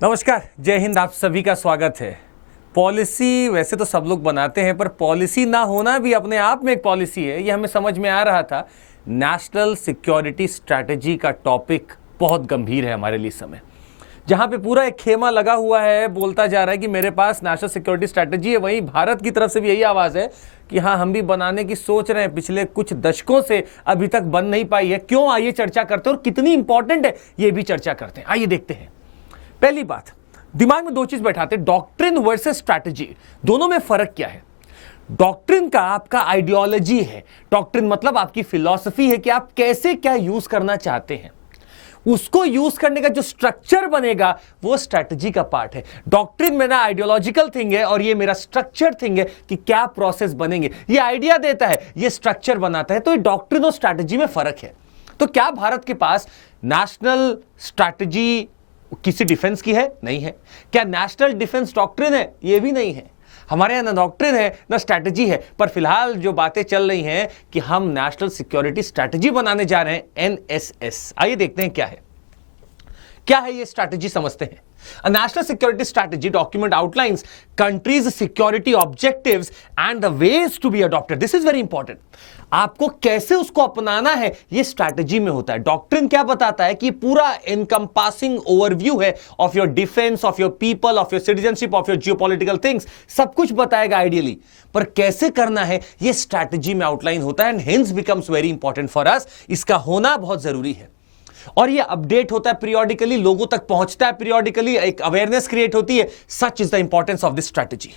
नमस्कार, जय हिंद। आप सभी का स्वागत है। पॉलिसी वैसे तो सब लोग बनाते हैं, पर पॉलिसी ना होना भी अपने आप में एक पॉलिसी है, ये हमें समझ में आ रहा था। नेशनल सिक्योरिटी स्ट्रैटेजी का टॉपिक बहुत गंभीर है हमारे लिए इस समय, जहां पे पूरा एक खेमा लगा हुआ है, बोलता जा रहा है कि मेरे पास नेशनल सिक्योरिटी स्ट्रैटेजी है। वहीं भारत की तरफ से भी यही आवाज है कि हाँ, हम भी बनाने की सोच रहे हैं। पिछले कुछ दशकों से अभी तक बन नहीं पाई है। क्यों, आइए चर्चा करते हैं, और कितनी इंपॉर्टेंट है ये भी चर्चा करते हैं। आइए देखते हैं। पहली बात, दिमाग में दो चीज बैठाते, डॉक्ट्रिन वर्सेस स्ट्रैटेजी, दोनों में फर्क क्या है। डॉक्ट्रिन का आपका आइडियोलॉजी है। डॉक्ट्रिन मतलब आपकी फिलॉसफी है कि आप कैसे क्या यूज करना चाहते हैं। उसको यूज करने का जो स्ट्रक्चर बनेगा वो स्ट्रैटेजी का पार्ट है। डॉक्ट्रिन मेरा आइडियोलॉजिकल थिंग है और ये मेरा स्ट्रक्चर थिंग है कि क्या प्रोसेस बनेंगे। ये आइडिया देता है, ये स्ट्रक्चर बनाता है। तो ये डॉक्ट्रिन और स्ट्रैटेजी में फर्क है। तो क्या भारत के पास नेशनल स्ट्रैटेजी किसी डिफेंस की है? नहीं है। क्या नेशनल डिफेंस डॉक्ट्रिन है? ये भी नहीं है। हमारे यहां ना डॉक्ट्रिन है ना स्ट्रैटेजी है। पर फिलहाल जो बातें चल रही हैं कि हम नेशनल सिक्योरिटी स्ट्रैटेजी बनाने जा रहे हैं, एनएसएस। आइए देखते हैं क्या है ये स्ट्रैटेजी, समझते हैं। A national security strategy document outlines countries' security objectives and the ways to be adopted. This is very important. आपको कैसे उसको अपनाना है ये स्ट्रैटेजी में होता है। डॉक्ट्रिन क्या बताता है कि पूरा इनकम्पासिंग ओवरव्यू है of your defence, of your people, of your citizenship, of your geopolitical things, सब कुछ बताएगा आइडियली। पर कैसे करना है ये स्ट्रैटेजी में आउटलाइन होता है, and hence becomes very important for us. इसका होना बहुत जरूरी है और ये अपडेट होता है पीरियोडिकली, लोगों तक पहुंचता है पीरियोडिकली, एक अवेयरनेस क्रिएट होती है। Such is the importance of this strategy.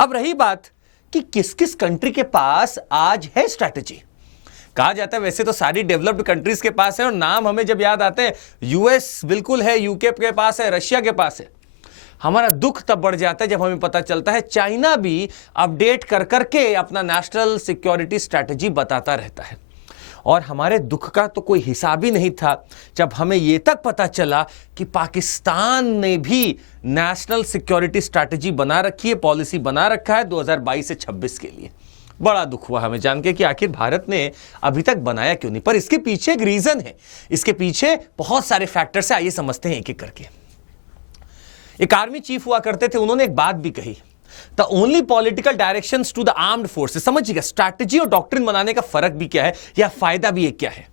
अब रही बात कि किस किस कंट्री के पास आज है स्ट्रैटेजी। कहा जाता है वैसे तो सारी डेवलप्ड कंट्रीज के पास है, और नाम हमें जब याद आते हैं, यूएस बिल्कुल है, यूके के पास है, रशिया के पास है। हमारा दुख तब बढ़ जाता है जब हमें पता चलता है चाइना भी अपडेट कर करके अपना नेशनल सिक्योरिटी स्ट्रैटेजी बताता रहता है। और हमारे दुख का तो कोई हिसाब ही नहीं था जब हमें यह तक पता चला कि पाकिस्तान ने भी नेशनल सिक्योरिटी स्ट्रैटेजी बना रखी है, पॉलिसी बना रखा है 2022 से 26 के लिए। बड़ा दुख हुआ हमें जान के कि आखिर भारत ने अभी तक बनाया क्यों नहीं। पर इसके पीछे एक रीजन है, इसके पीछे बहुत सारे फैक्टर्स हैं। आइए समझते हैं एक एक करके। एक आर्मी चीफ हुआ करते थे, उन्होंने एक बात भी कही, the only political directions to the armed forces. समझिएगा स्ट्रैटेजी और डॉक्ट्रिन बनाने का फर्क भी क्या है, या फायदा भी क्या है।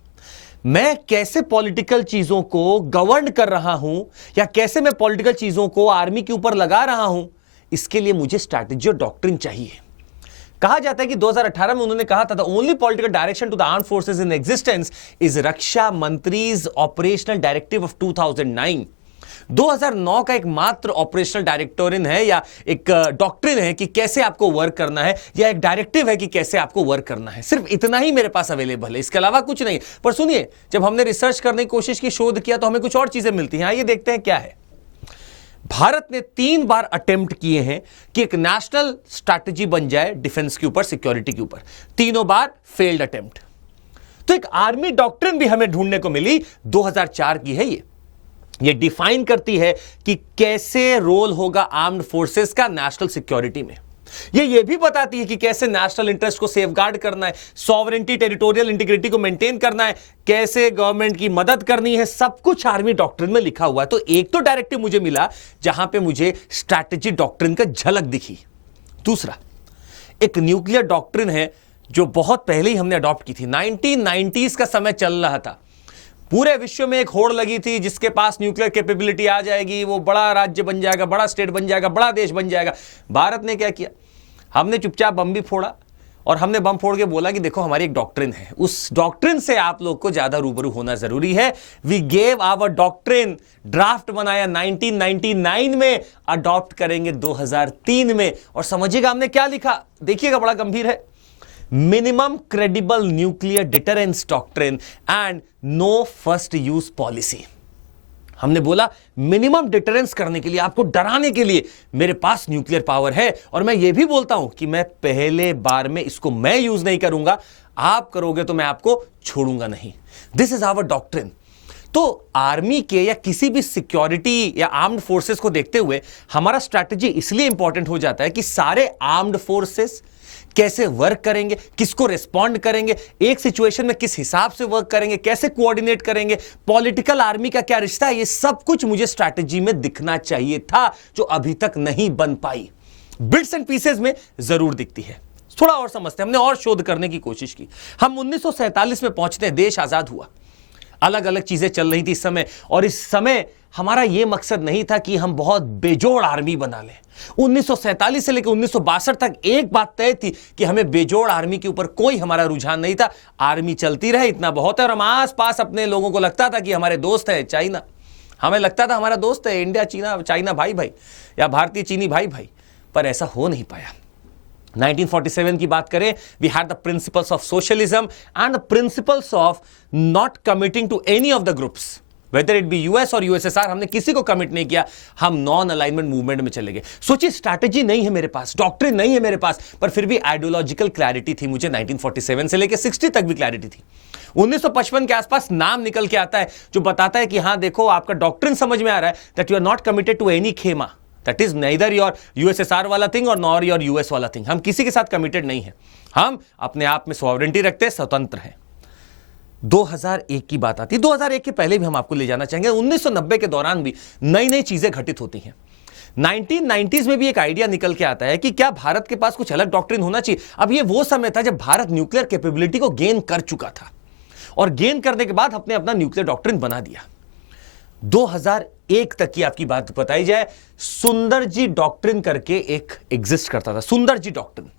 मैं कैसे पॉलिटिकल चीजों को गवर्न कर रहा हूं, या कैसे मैं पॉलिटिकल चीजों को आर्मी के ऊपर लगा रहा हूं, इसके लिए मुझे स्ट्रैटेजी और डॉक्ट्रिन चाहिए। कहा जाता है कि 2018 में उन्होंने कहा था, the only political direction to the armed forces in existence is रक्षा मंत्रीज ऑपरेशनल डायरेक्टिव ऑफ 2009। 2009 का एक मात्र ऑपरेशनल डायरेक्टोरिन है, या एक डॉक्ट्रिन है कि कैसे आपको वर्क करना है, या एक डायरेक्टिव है कि कैसे आपको वर्क करना है। सिर्फ इतना ही मेरे पास अवेलेबल है, इसके अलावा कुछ नहीं। पर सुनिए, जब हमने रिसर्च करने की कोशिश की, शोध किया, तो हमें कुछ और चीजें मिलती हैं। आइए देखते हैं क्या है। भारत ने 3 बार अटेम्प्ट किए हैं कि एक नेशनल स्ट्रैटेजी बन जाए डिफेंस के ऊपर, सिक्योरिटी के ऊपर। तीनों बार फेल्ड अटेम्प्ट। तो एक आर्मी डॉक्ट्रिन भी हमें ढूंढने को मिली, 2004 की है ये डिफाइन करती है कि कैसे रोल होगा आर्म्ड फोर्सेस का नेशनल सिक्योरिटी में। ये भी बताती है कि कैसे नेशनल इंटरेस्ट को सेफगार्ड करना है, सॉवरेंटी, टेरिटोरियल इंटीग्रिटी को मेंटेन करना है, कैसे गवर्नमेंट की मदद करनी है। सब कुछ आर्मी डॉक्ट्रिन में लिखा हुआ है। तो एक तो डायरेक्टिव मुझे मिला जहां पे मुझे स्ट्रैटेजी डॉक्ट्रिन का झलक दिखी। दूसरा, एक न्यूक्लियर डॉक्ट्रिन है जो बहुत पहले ही हमने अडॉप्ट की थी। 1990s का समय चल रहा था, पूरे विश्व में एक होड़ लगी थी जिसके पास न्यूक्लियर कैपेबिलिटी आ जाएगी, वो बड़ा राज्य बन जाएगा, बड़ा स्टेट बन जाएगा, बड़ा देश बन जाएगा। भारत ने क्या किया, हमने चुपचाप बम भी फोड़ा, और हमने बम फोड़ के बोला कि देखो हमारी एक डॉक्ट्रिन है, उस डॉक्ट्रिन से आप लोग को ज्यादा रूबरू होना जरूरी है। We gave our doctrine, draft बनाया 1999 में, अडॉप्ट करेंगे 2003 में। और समझिएगा हमने क्या लिखा, देखिएगा बड़ा गंभीर है। Minimum credible nuclear deterrence doctrine and no first use policy. हमने बोला मिनिमम डिटरेंस करने के लिए, आपको डराने के लिए मेरे पास न्यूक्लियर पावर है, और मैं ये भी बोलता हूं कि मैं पहले बार में इसको मैं यूज नहीं करूंगा, आप करोगे तो मैं आपको छोड़ूंगा नहीं। This is our doctrine. तो आर्मी के या किसी भी सिक्योरिटी या आर्म्ड फोर्सेस को देखते हुए हमारा स्ट्रैटेजी इसलिए इंपॉर्टेंट हो जाता है कि सारे आर्म्ड फोर्सेस कैसे वर्क करेंगे, किसको रिस्पॉन्ड करेंगे, एक सिचुएशन में किस हिसाब से वर्क करेंगे, कैसे कोऑर्डिनेट करेंगे, पॉलिटिकल आर्मी का क्या रिश्ता है, ये सब कुछ मुझे स्ट्रैटेजी में दिखना चाहिए था, जो अभी तक नहीं बन पाई। बिट्स एंड पीसेस में जरूर दिखती है। थोड़ा और समझते हैं, हमने और शोध करने की कोशिश की। हम 1947 में पहुंचते हैं, देश आजाद हुआ, अलग अलग चीजें चल रही थी इस समय, और इस समय हमारा यह मकसद नहीं था कि हम बहुत बेजोड़ आर्मी बना लें। 1947 से लेकर 1962 तक एक बात तय थी कि हमें बेजोड़ आर्मी के ऊपर कोई हमारा रुझान नहीं था। आर्मी चलती रहे, इतना बहुत है। और हम आस पास अपने लोगों को लगता था कि हमारे दोस्त है चाइना, हमें लगता था हमारा दोस्त है इंडिया, चाइना भाई भाई, या भारतीय चीनी भाई भाई, पर ऐसा हो नहीं पाया। 1947 की बात करें, we had the principles of socialism and the principles of not committing to any of the groups, whether it be US और यूएसएसआर। हमने किसी को कमिट नहीं किया, हम नॉन अलाइनमेंट मूवमेंट में चले गए। सोचिए, स्ट्रैटेजी नहीं है मेरे पास, डॉक्ट्रिन नहीं है मेरे पास, पर फिर भी आइडियोलॉजिकल क्लैरिटी थी मुझे। 1947 से लेकर 60 तक भी क्लैरिटी थी। 1955 के आसपास नाम निकल के आता है जो बताता है कि हां देखो, आपका डॉक्ट्रिन समझ में आ रहा है, that you are not committed to any खेमा, that is neither your USSR वाला थिंग और नॉर योर यूएस वाला थिंग। हम किसी के साथ कमिटेड नहीं है, हम अपने आप में सॉवरेंटी रखते हैं, स्वतंत्र हैं। 2001 की बात आती है। 2001 के पहले भी हम आपको ले जाना चाहेंगे। 1990 के दौरान भी नई नई चीजें घटित होती हैं। 1990s में भी एक आइडिया निकल के आता है कि क्या भारत के पास कुछ अलग डॉक्ट्रिन होना चाहिए। अब ये वो समय था जब भारत न्यूक्लियर कैपेबिलिटी को गेन कर चुका था, और गेन करने के बाद अपने अपना न्यूक्लियर डॉक्ट्रिन बना दिया। 2001 तक की आपकी बात बताई जाए, सुंदर जी डॉक्ट्रिन करके एक एग्जिस्ट करता था। सुंदर जी डॉक्ट्रिन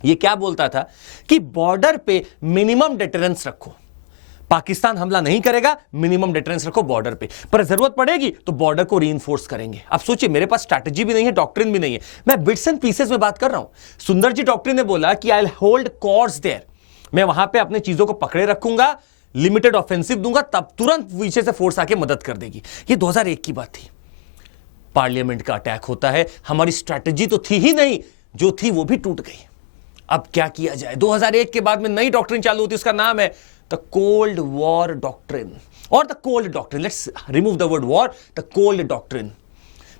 ये क्या बोलता था कि बॉर्डर पे मिनिमम डिटरेंस रखो, पाकिस्तान हमला नहीं करेगा, मिनिमम डिटरेंस रखो बॉर्डर पे, पर जरूरत पड़ेगी तो बॉर्डर को रीइंफोर्स करेंगे। अब सोचिए, मेरे पास स्ट्रैटेजी भी नहीं है, डॉक्ट्रिन भी नहीं है, मैं बिट्स एंड पीसेस में बात कर रहा हूं। सुंदर जी डॉक्ट्रिन ने बोला कि I will hold course there, मैं वहां पे अपने चीजों को पकड़े रखूंगा, लिमिटेड ऑफेंसिव दूंगा, तब तुरंत पीछे से फोर्स आके मदद कर देगी। ये 2001 की बात थी। पार्लियामेंट का अटैक होता है, हमारी स्ट्रैटेजी तो थी ही नहीं, जो थी वो भी टूट गई। अब क्या किया जाए? 2001 के बाद में नई डॉक्ट्रिन चालू होती है, उसका नाम है द कोल्ड वॉर डॉक्ट्रिन, और the cold doctrine, let's remove the word war, the cold doctrine.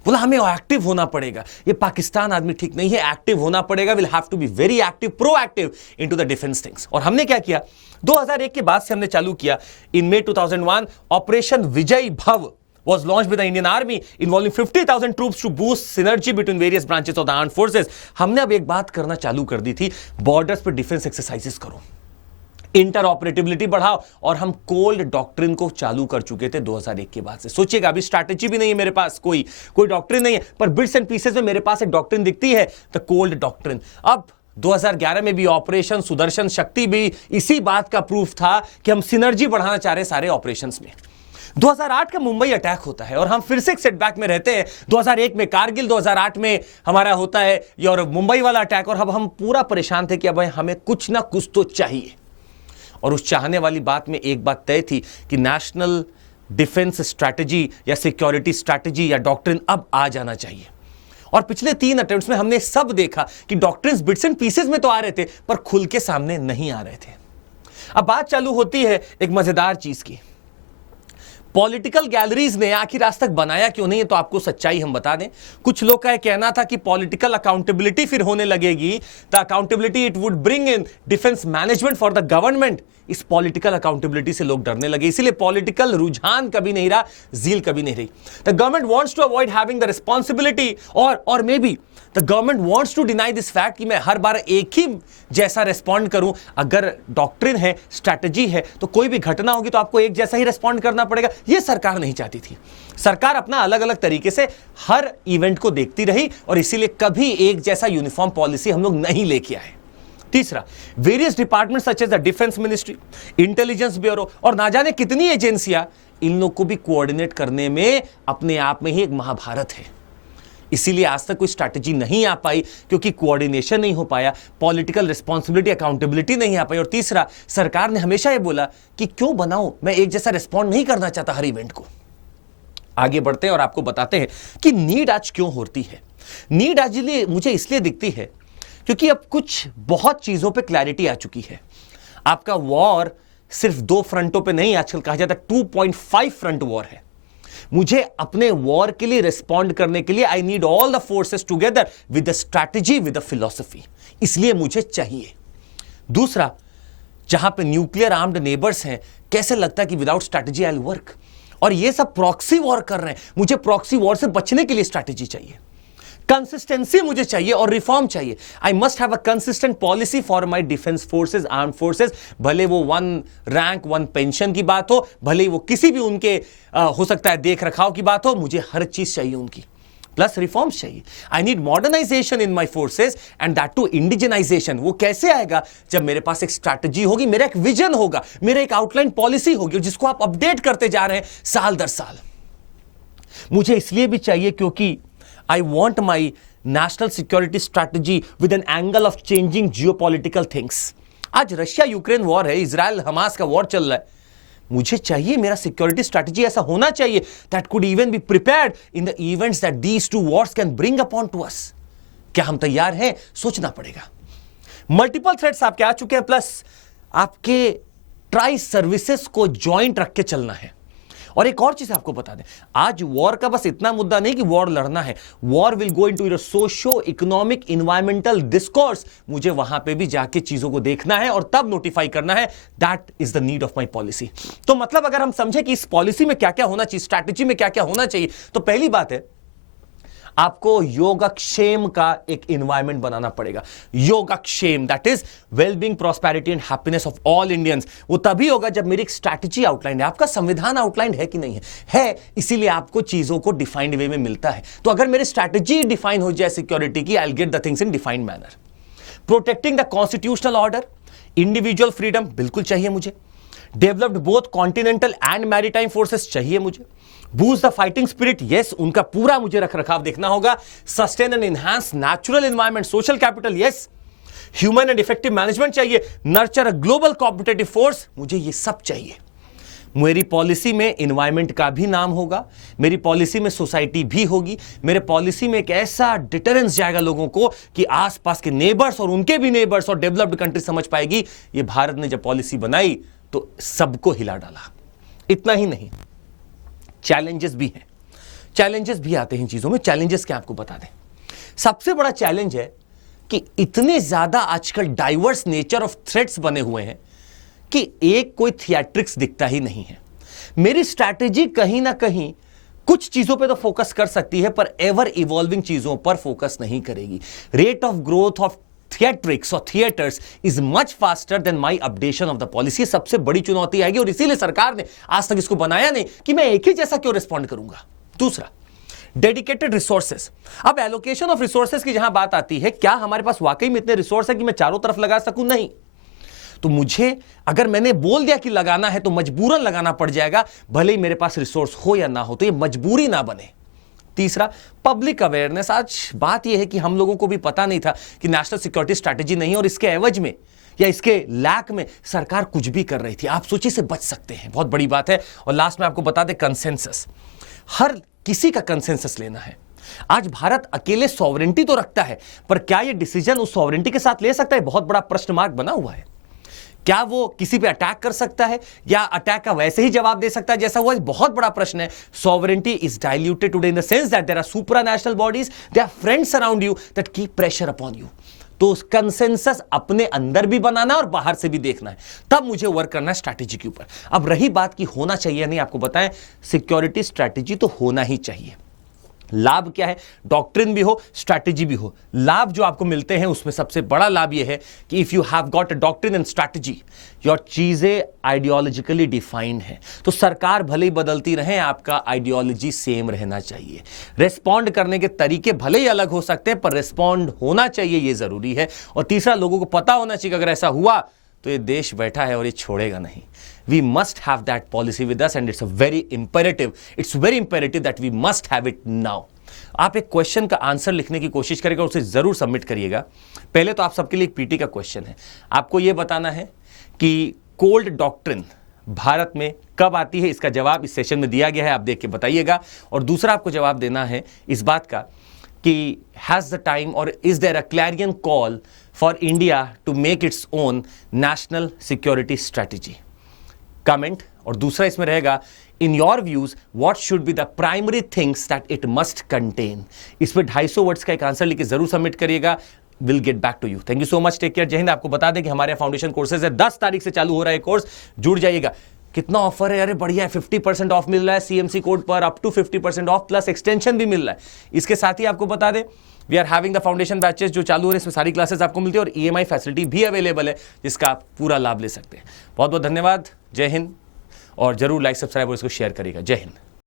बोला हमें एक्टिव होना पड़ेगा, ये पाकिस्तान आदमी ठीक नहीं है, एक्टिव होना पड़ेगा, will have to be very active, proactive into the defence things. और हमने क्या किया? 2001 के बाद से हमने चालू किया। इन May 2001 ऑपरेशन विजय भव was launched by the Indian Army involving 50,000 troops to boost synergy between various branches of the armed forces। हमने अब एक बात करना चालू कर दी थी, बॉर्डर्स पे डिफेंस एक्सरसाइजेस करो, इंटर ऑपरेटिबिलिटी बढ़ाओ, और हम कोल्ड डॉक्ट्रिन को चालू कर चुके थे 2001 के बाद से। सोचिएगा, अभी स्ट्रैटेजी भी नहीं है मेरे पास, कोई डॉक्ट्रिन नहीं है, पर बिट्स एंड पीसेस में मेरे पास एक डॉक्ट्रिन दिखती है, द कोल्ड डॉक्ट्रिन। अब 2011 में भी ऑपरेशन सुदर्शन शक्ति भी इसी बात का प्रूफ था कि हम सिनर्जी बढ़ाना चाह रहे हैं सारे ऑपरेशंस में। 2008 का मुंबई अटैक होता है और हम फिर से एक सेटबैक में रहते हैं। 2001 में कारगिल, 2008 में हमारा होता है और मुंबई वाला अटैक, और अब हम पूरा परेशान थे कि अब हमें कुछ ना कुछ तो चाहिए। और उस चाहने वाली बात में एक बात तय थी कि नेशनल डिफेंस स्ट्रैटेजी या सिक्योरिटी स्ट्रैटेजी या डॉक्ट्रिन अब आ जाना चाहिए। और पिछले 3 अटेम्प्ट्स में हमने सब देखा कि डॉक्ट्रिन्स बिट्स एंड पीसेस में तो आ रहे थे, पर खुल के सामने नहीं आ रहे थे। अब बात चालू होती है एक मजेदार चीज की। पॉलिटिकल गैलरीज ने आखिर आज तक बनाया क्यों नहीं है, तो आपको सच्चाई हम बता दें। कुछ लोग का कहना था कि पॉलिटिकल अकाउंटेबिलिटी फिर होने लगेगी, the accountability it would bring in defence management for the government. इस पॉलिटिकल अकाउंटेबिलिटी से लोग डरने लगे, इसीलिए पॉलिटिकल रुझान कभी नहीं रहा, जील कभी नहीं रही। The government wants to avoid having the responsibility, और maybe the government wants to deny this fact कि मैं हर बार एक ही जैसा रिस्पॉन्ड करूं। अगर डॉक्ट्रिन है, स्ट्रैटेजी है, तो कोई भी घटना होगी तो आपको एक जैसा ही रिस्पॉन्ड करना पड़ेगा। यह सरकार नहीं चाहती थी। सरकार अपना अलग अलग तरीके से हर इवेंट को देखती रही, और इसीलिए कभी एक जैसा यूनिफॉर्म पॉलिसी हम लोग नहीं लेके आए। तीसरा, various department such as the defence ministry, intelligence bureau और ना जाने कितनी एजेंसियां, इन लोग को भी कोऑर्डिनेट करने में अपने आप में ही एक महाभारत है। इसीलिए आज तक कोई स्ट्रैटेजी नहीं आ पाई, क्योंकि कोऑर्डिनेशन नहीं हो पाया, पॉलिटिकल रिस्पांसिबिलिटी, अकाउंटेबिलिटी नहीं आ पाई। और तीसरा, सरकार ने हमेशा ये बोला कि क्यों बनाऊं, मैं एक जैसा रिस्पॉन्ड नहीं करना चाहता हर इवेंट को। आगे बढ़ते हैं और आपको बताते हैं कि नीड आज क्यों होती है। नीड आज मुझे इसलिए दिखती है क्योंकि अब कुछ बहुत चीजों पे क्लैरिटी आ चुकी है। आपका वॉर सिर्फ 2 फ्रंटों पे नहीं, आजकल कहा जाता है 2.5 फ्रंट वॉर है। मुझे अपने वॉर के लिए रिस्पॉन्ड करने के लिए I need all the forces together with the strategy, with the philosophy, इसलिए मुझे चाहिए। दूसरा, जहां पे न्यूक्लियर आर्म्ड नेबर्स हैं, कैसे लगता है कि without strategy I will work, और ये सब प्रॉक्सी वॉर कर रहे हैं, मुझे प्रॉक्सी वॉर से बचने के लिए स्ट्रैटेजी चाहिए, कंसिस्टेंसी मुझे चाहिए और रिफॉर्म चाहिए। I must have a consistent policy for my defence forces, arm forces, भले वो 1 रैंक 1 पेंशन की बात हो, भले वो किसी भी उनके हो सकता है देख रखाव की बात हो, मुझे हर चीज चाहिए उनकी, प्लस रिफॉर्म्स चाहिए। I need modernisation in my forces and that to indigenisation. वो कैसे आएगा? जब मेरे पास एक स्ट्रैटेजी होगी, मेरा एक विजन होगा, मेरा एक आउटलाइन पॉलिसी होगी जिसको आप अपडेट करते जा रहे हैं साल दर साल। मुझे इसलिए भी चाहिए क्योंकि I want my national security strategy with an angle of changing geopolitical things. आज रशिया यूक्रेन वॉर है, इजराइल हमास का वॉर चल रहा है, मुझे चाहिए मेरा सिक्योरिटी स्ट्रैटेजी ऐसा होना चाहिए that could even be prepared in the events that these two wars can bring upon to us. क्या हम तैयार हैं? सोचना पड़ेगा। मल्टीपल थ्रेट्स आपके आ चुके हैं, प्लस आपके ट्राई सर्विसेज को ज्वाइंट रख के चलना है। और एक और चीज आपको बता दें, आज वॉर का बस इतना मुद्दा नहीं कि वॉर लड़ना है, war will go into your socio economic environmental discourse. मुझे वहां पे भी जाके चीजों को देखना है और तब नोटिफाई करना है। That is the need of my policy. तो मतलब अगर हम समझे कि इस पॉलिसी में क्या क्या होना चाहिए, स्ट्रैटेजी में क्या क्या होना चाहिए, तो पहली बात है आपको योगक्षेम का एक एनवायरनमेंट बनाना पड़ेगा। योगक्षेम, that is wellbeing, prosperity and happiness of all Indians. वो तभी होगा जब मेरी एक स्ट्रैटेजी आउटलाइन है। आपका संविधान आउटलाइन है कि नहीं है? इसीलिए आपको चीजों को डिफाइंड वे में मिलता है। तो अगर मेरी स्ट्रैटेजी डिफाइन हो जाए सिक्योरिटी की, I will get the things in defined manner. Protecting the constitutional order, individual freedom बिल्कुल चाहिए मुझे। Developed both continental and maritime forces चाहिए मुझे। Boost the fighting spirit, yes, उनका पूरा मुझे रख रखाव देखना होगा। Sustain and enhance natural environment, social capital, yes. Human and effective management चाहिए। Nurture a global competitive force, मुझे ये सब चाहिए। मेरी पॉलिसी में एनवायरनमेंट का भी नाम होगा, मेरी पॉलिसी में सोसाइटी भी होगी, मेरे पॉलिसी में एक ऐसा डिटरेंस जाएगा लोगों को कि आसपास के नेबर्स और उनके भी नेबर्स और डेवलप्ड कंट्री समझ पाएगी ये भारत ने जब पॉलिसी बनाई तो सबको हिला डाला। इतना ही नहीं, चैलेंजेस भी हैं। चैलेंजेस भी आते हैं चीजों में। चैलेंजेस क्या आपको बता दें, सबसे बड़ा चैलेंज है कि इतने ज्यादा आजकल डाइवर्स नेचर ऑफ थ्रेट्स बने हुए हैं कि एक कोई थिएट्रिक्स दिखता ही नहीं है। मेरी स्ट्रैटेजी कहीं ना कहीं कुछ चीजों पे तो फोकस कर सकती है पर एवर इवॉल्विंग चीजों पर फोकस नहीं करेगी। Rate of growth of theatrics और theatres is much faster than my updation of the policy. सबसे बड़ी चुनौती आएगी और इसीलिए सरकार ने आज तक इसको बनाया नहीं कि मैं एक ही जैसा क्यों रिस्पॉन्ड करूंगा। दूसरा, डेडिकेटेड रिसोर्सेस। अब एलोकेशन ऑफ रिसोर्सेस की जहां बात आती है, क्या हमारे पास वाकई में इतने रिसोर्स है कि मैं चारों तरफ लगा सकूं? नहीं। तो मुझे अगर मैंने बोल दिया कि लगाना है तो मजबूरन लगाना पड़ जाएगा, भले ही मेरे पास रिसोर्स हो या ना हो, तो ये मजबूरी ना बने। तीसरा, पब्लिक अवेयरनेस। आज बात यह है कि हम लोगों को भी पता नहीं था कि नेशनल सिक्योरिटी स्ट्रैटेजी नहीं है और इसके एवज में या इसके लैक में सरकार कुछ भी कर रही थी। आप सोचिए, से बच सकते हैं, बहुत बड़ी बात है। और लास्ट में आपको बता दें, कंसेंसस, हर किसी का कंसेंसस लेना है। आज भारत अकेले सॉवरेंटी तो रखता है, पर क्या यह डिसीजन उस सॉवरेंटी के साथ ले सकता है? बहुत बड़ा प्रश्न मार्क बना हुआ है। क्या वो किसी पे अटैक कर सकता है या अटैक का वैसे ही जवाब दे सकता है जैसा हुआ? बहुत बड़ा प्रश्न है। Sovereignty is diluted today in the sense that there are supranational bodies, there are friends around you that keep pressure upon you. तो कंसेंसस अपने अंदर भी बनाना और बाहर से भी देखना है, तब मुझे वर्क करना है स्ट्रैटेजी के ऊपर। अब रही बात की होना चाहिए नहीं, आपको बताएं, सिक्योरिटी स्ट्रैटेजी तो होना ही चाहिए। लाभ क्या है? डॉक्ट्रिन भी हो, स्ट्रैटेजी भी हो। लाभ जो आपको मिलते हैं उसमें सबसे बड़ा लाभ यह है कि if you have got a doctrine and strategy, your चीजें आइडियोलॉजिकली डिफाइंड है। तो सरकार भले ही बदलती रहे, आपका आइडियोलॉजी सेम रहना चाहिए। रिस्पॉन्ड करने के तरीके भले ही अलग हो सकते हैं, पर रिस्पॉन्ड होना चाहिए, यह जरूरी है। और तीसरा, लोगों को पता होना चाहिए कि अगर ऐसा हुआ तो ये देश बैठा है और ये छोड़ेगा नहीं। We must have that policy with us and it's a very imperative, it's very imperative that we must have it now. आप एक क्वेश्चन का आंसर लिखने की कोशिश करेगा, उसे जरूर सबमिट करिएगा। पहले तो आप सबके लिए एक पीटी का क्वेश्चन है, आपको यह बताना है कि कोल्ड डॉक्ट्रिन भारत में कब आती है। इसका जवाब इस सेशन में दिया गया है, आप देख के बताइएगा। और दूसरा आपको जवाब देना है इस बात का कि हैज द टाइम और is there a clarion call for India to make its own national security strategy. Comment. और दूसरा इसमें रहेगा, in your views what should be the primary things that it must contain. इस पर 250 words का एक answer लिख के जरूर सबमिट करिएगा। Will get back to you. Thank you so much, take care, Jai Hind. आपको बता दें कि हमारे फाउंडेशन कोर्सेज है, 10 तारीख से चालू हो रहा है कोर्स, जुड़ जाइएगा। कितना ऑफर है, अरे बढ़िया है, 50% ऑफ मिल रहा है सीएमसी कोड पर, up to 50% off plus extension भी मिल रहा है। इसके साथ ही आपको बता दें we are having the foundation batches जो चालू हो रहे हैं, इसमें सारी क्लासेस आपको मिलती है और ईएमआई फैसिलिटी भी अवेलेबल है जिसका आप पूरा लाभ ले सकते हैं। बहुत बहुत धन्यवाद, जय हिंद, और जरूर लाइक सब्सक्राइब और इसको शेयर करिएगा। जय हिंद।